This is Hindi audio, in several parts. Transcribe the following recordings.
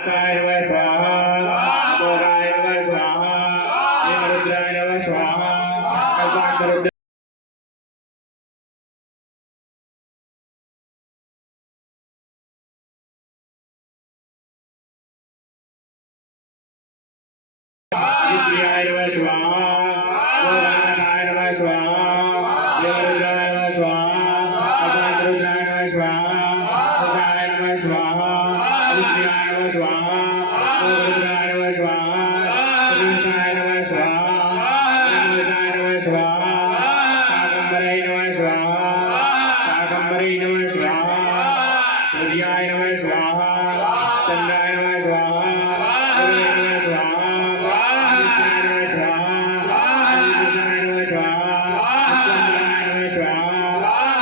Rudraय Namaः Swaha, Mogaय Namaः Swaha, Rudray Namaः Swaha, Kalpakta Rudray Namaः Swaha, Mogaय Namaः Swaha, Rudray Namaः Swaha, Kalpakta Rudray Namaः Swaha, Rudray Namaः Swaha, Rudray Namaः Swaha, Rudray Namaः Swaha, Rudray Namaः Swaha, Rudray Namaः Swaha, Shakambharay Namaः Swaha, Shakambharay Namaः Swaha, Suryay Namaः Swaha, Chandray Namaः Swaha, Surya Namaः Swaha, Aditya Namaः Swaha, Aditya Namaः Swaha, Chandray Namaः Swaha,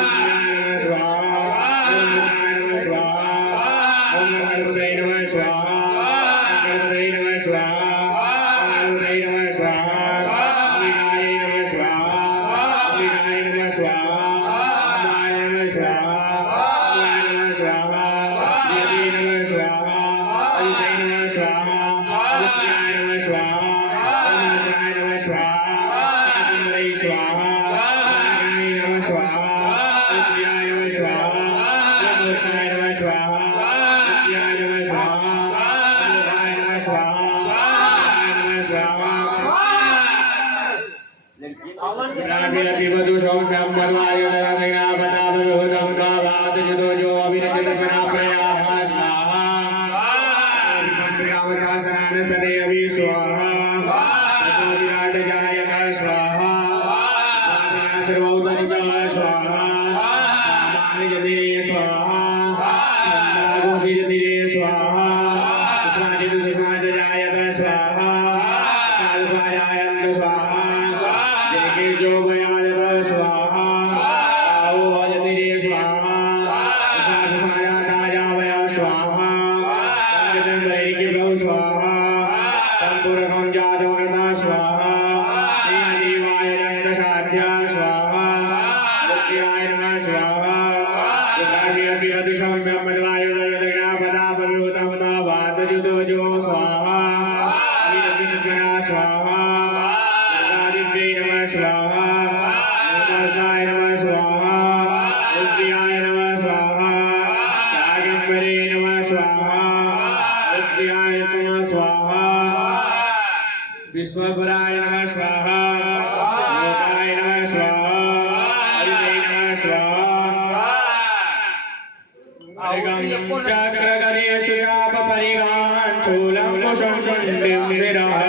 Aditya Namaः Swaha, Surya Namaः Swaha, Om Ganapataye Namaः Swaha, Ganapataye Namaः Swaha, Ganapataye Namaः Swaha, Vinaye Namaः Swaha, Vinaye Namaः Swaha, Vinaye Namaः Swaha, Vinaye Namaः Swaha, Yadi Namaः Swaha, Aditya Namaः Swaha, Aditya Namaः Swaha, Aditya Namaः Swaha, Shakambharay Swaha, Shakambharay Namaः Swaha, Aditya Namaः Swaha, Namaskar Namaः Swaha, Aditya Namaः Swaha, Aditya Namaः Swaha, Aditya Namaः Swaha. Nabiyativadusam Brahmarvayudayaginapadabhutam Navadjudojo Abhinachitapanaparayaha Swaha Mantrinamasasana Sadevi Swaha Tato Viratjayaka Swaha Swadhina Sarvautarija Swaha Samanijadire Swaha Sandagumsijadire Swaha Swajidu Swadhayaka Swaha Sadhuswajayanta Swaha Jeke Jogayayaka Swaha Avajadire Swaha Sadhuswajatayavaya Swaha Sadhambharay Kiblau Swaha Tampurakam Jatavarta Swaha Niyadivaya Janta Sadhya Swaha Rudraya Namaः Swaha Rudrayapivadusam Brahmadvayudayaginapadabhutam Navadjudojo Swaha Vinachitapana Swaha Rudradivyay Namaः Swaha Rudrasaya Namaः Swaha Rudraya Namaः Swaha Shakambharay Namaः Swaha Rudraya Namaः Swaha Vishwambaraye Namaः Swaha Lokaye Namaः Swaha Aditya Namaः Swaha Agam Chakragadesu Chapaparigan Chulam Musham Kundim Sirah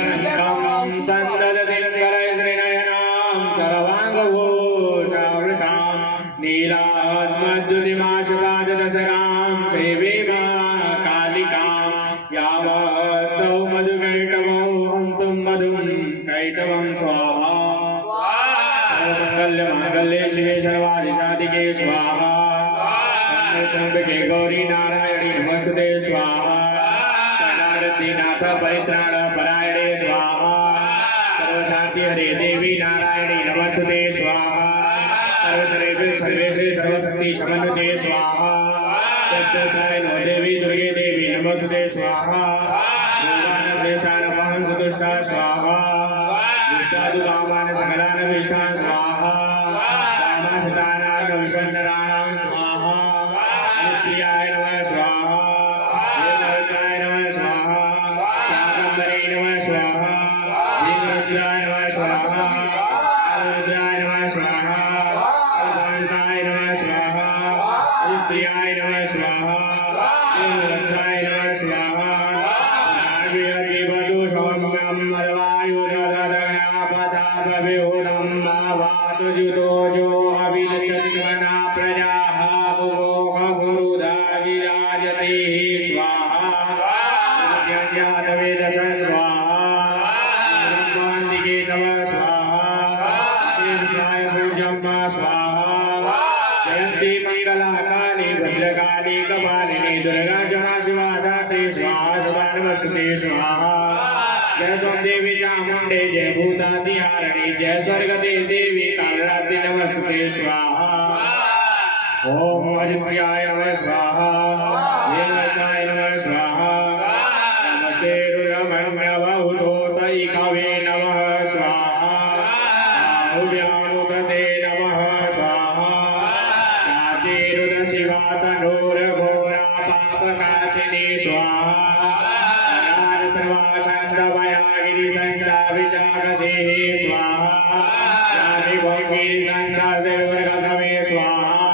Shankam Sandadatim Garayasrinayanam Saravangavo Savritam Neelasmaddudimashapadadasakam Sevima Kalikam Yavastau Madhukaitavau Antum Madhum Kaitavam Swaha Sarvamangalya Mangalye Shive Sarvadishadike Swaha Trambake Gauri Narayani Namaste Swaha Sarvadati Natha Paritrana Parayane Swaha Sarvashanti Hare Devi Narayani Namaste Swaha Sarvasarve Sarvese Sarvasakti Shamanute Swaha Tattasthay No Devi Durge Devi Namaste Swaha Yogana Sesana Pahan Sudushta Swaha Dushta Dukamana Sakalana Vishta Swaha Kama Satana Vipannaranam Swaha Nityaya Namaः Swaha Nirmalaya Namaः Swaha Shakambharay Namaः Swaha Rudraya Namaः Swaha Rudraya Namaः Swaha Aditya Namaः Swaha Aditya Namaः Swaha Namaskar Namaः Swaha Nabiyativadusam Brahmarvayudayaginapadabhutam Navadjudojo Abhinachitapana Prajaha Bhuvokabhurudagirajate Swaha Yajyadavedasan Swaha Brahmandiketava Swaha Shivshaya Sujamma Swaha Jayanti Mangala Kali Bhadrakali Kapalini Durga Jana Shiva Date Swaha Sada Namaste Swaha Jai Tvam Devi Chamunde Jai Bhutati Harani Jai Swargate Devi Kalrati Namaste Swaha Om Aditya Namaः Swaha Nilakaya Namaः Swaha ईशान्ये स्वाहा यान् सर्वाशान्तमया गिरिसङ्गाविचाकसेः स्वाहा यानि गिरिसङ्गादिर्वर्गसमे स्वाहा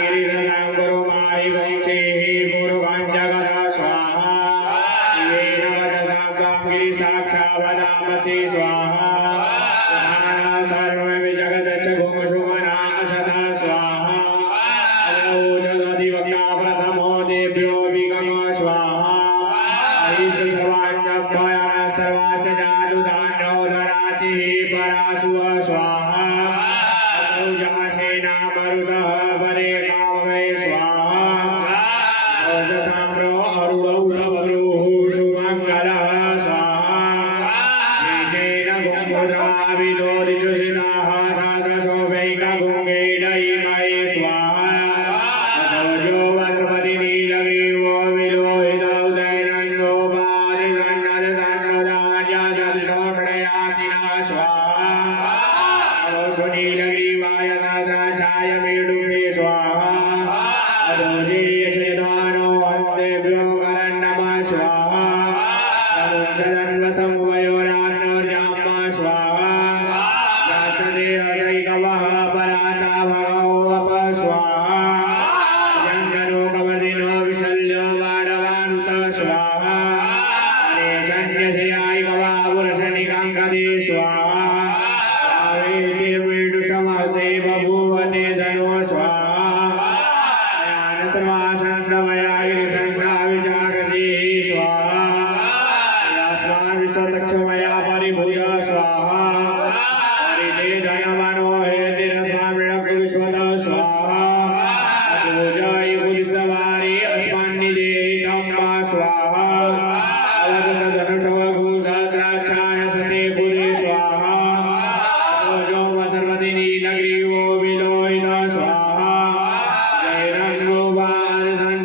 गिरिसङ्गां गुरुमाहि वंशेः गुरुगञ्जगर स्वाहा शिवेन वचसां त्वां गिरिसाक्षावदामसि स्वाहा सर्वं जगदच्च भूषुमना अशता स्वाहा अनौषधदिवक्ता प्रथमो देभ्यो विगम स्वाहा ईश्वरवाण्यभयन सर्वास्य जातुधान्योदराचिः परासुव स्वाहा असौजासेना मरुतः परे कामवे स्वाहा ओजसाम्रो अरुणौरवरुः सुमङ्गलः स्वाहा बीजेन गुम्बुधाविदोदिचुसिताः सहस्रशोभैकगुङ्गेडयिमये स्वाहा असौजो वज्रपतिनीलग्रीवो विलोहितौ दैनन्दोपादिसन्नदसन्नदार्यजदृशोषणयातिनः स्वाहा सुनीलग्रीवाय सहस्राक्षाय मेडुके स्वाहा अदोजेयशयदानो वन्देभ्यो करन्नमः स्वाहा समुञ्चदन्वसंवयोरान्नोर्जाम्मा स्वाहा राष्ट्रदेहसैकवः पराता भगवप स्वाहा जङ्गलोकवर्धिनो विशल्यो वाडवानुत स्वाहा अनेशन्यशयायिकवा पुरुषनिकाङ्कदे स्वाहा यावेतिर्मीडुषमस्ते बभूवते धनो स्वाहा यानस्त्रवासन्द्रमया गिरिसङ्गाविचाकसेः स्वाहा यास्माविश्वतक्षमया परिभुज स्वाहा हरिते धनमनो हेतिरस्मामिडकुविश्वतः स्वाहा अतुजायुकुलिस्तवारे अस्मान्निदेहितं वा स्वाहा अवधूतधनुष्ठवभूषद्राक्षाय सते कुले स्वाहा असौजो वसर्वतिनीलग्रीवो विलोहितः स्वाहा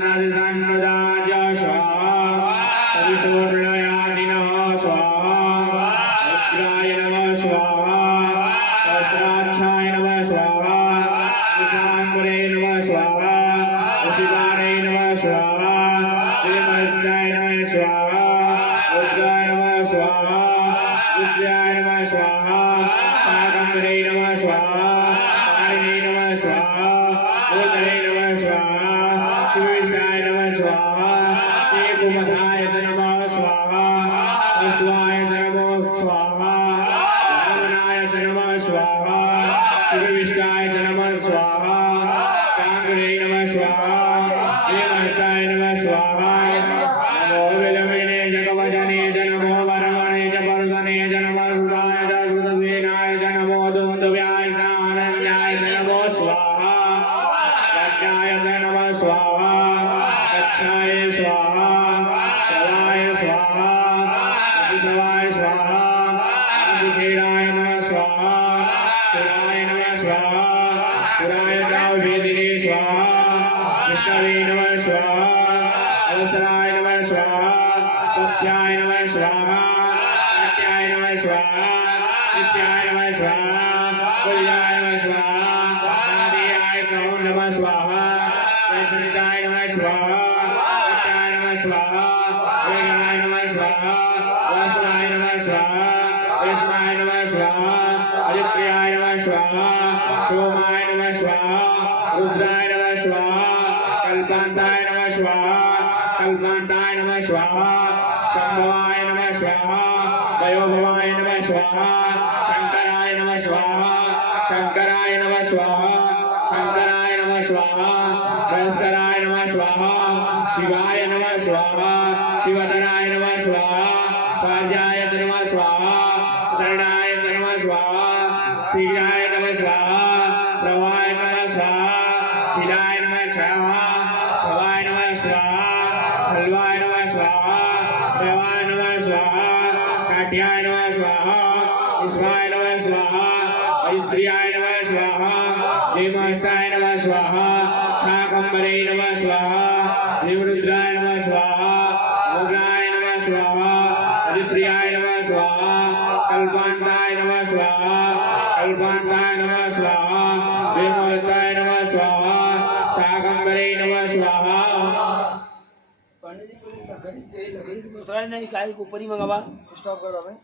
जैनन्दोपादिसन्नदिसन्नदार्य स्वाहा सदिशोर्णयादिनः स्वाहा रुद्राय नमः स्वाहा सहस्राक्षाय नमः स्वाहा विशाम्बरे नमः स्वाहा शिवाय नमः स्वाहा देवस्ताय नमः स्वाहा रुद्राय नमः स्वाहा रुद्राय नमः स्वाहा शाकम्भरे नमः स्वाहा कारिणे नमः स्वाहा गोदरे नमः स्वाहा शिवविष्टाय नमः स्वाहा श्रीकुमधाय च नमः स्वाहा अश्वाय च नमः स्वाहा वामनाय च नमः स्वाहा शिवविष्टाय च नमः स्वाहा काङ्गणे नमः स्वाहा देवहस्ताय नमः स्वाहा नमो विलम्बिने जगवजने च नमो वरमणे च पर्वतने च नमः सुताय च सुतसेनाय च नमो दुन्दुभ्याय च आनन्द्याय च नमो स्वाहा गड्डाय च नमः स्वाहा कक्षाय स्वाहा शवाय स्वाहा अतिशवाय स्वाहा आशुखेडाय नमः स्वाहा सुराय नमः स्वाहा सुराय च वेदिने स्वाहा विष्णवे नमः स्वाहा अवसराय नमः स्वाहा तथ्याय नमः स्वाहा नाट्याय नमः स्वाहा नित्याय नमः स्वाहा कुल्याय नमः स्वाहा नादियाय सौं नमः स्वाहा वैशंताय नमः स्वाहा नित्याय नमः स्वाहा वेगाय नमः स्वाहा वासुराय नमः स्वाहा विष्माय नमः स्वाहा अजित्याय नमः स्वाहा सोमाय नमः स्वाहा रुद्राय नमः स्वाहा कल्पान्ताय नमः स्वाहा कल्पान्ताय नमः स्वाहा शंभवाय नमः स्वाहा वयोभवाय नमः स्वाहा शंकराय नमः स्वाहा शंकराय नमः स्वाहा शंकराय नमः स्वाहा भास्कराय नमः स्वाहा शिवाय नमः स्वाहा शिवधराय नमः स्वाहा पार्याय च नमः स्वाहा धरणाय च नमः स्वाहा स्थिराय नमः स्वाहा प्रवाय नमः स्वाहा शिलाय नमः स्वाहा शवाय नमः स्वाहा हलवाय नमः स्वाहा देवाय नमः स्वाहा काट्याय नमः स्वाहा विश्वाय नमः स्वाहा ऐन्द्रियाय नमः स्वाहा देवहस्ताय नमः स्वाहा शाकम्भरे नमः स्वाहा देवरुद्राय नमः स्वाहा उग्राय नमः स्वाहा अजित्रियाय नमः स्वाहा कल्पान्ताय नमः स्वाहा कल्पान्ताय नमः स्वाहा देवहस्ताय नमः स्वाहा शाकम्भरे नमः स्वाहा थोड़ा नहीं काय ऊपर ही मंगावा स्टॉप कर दो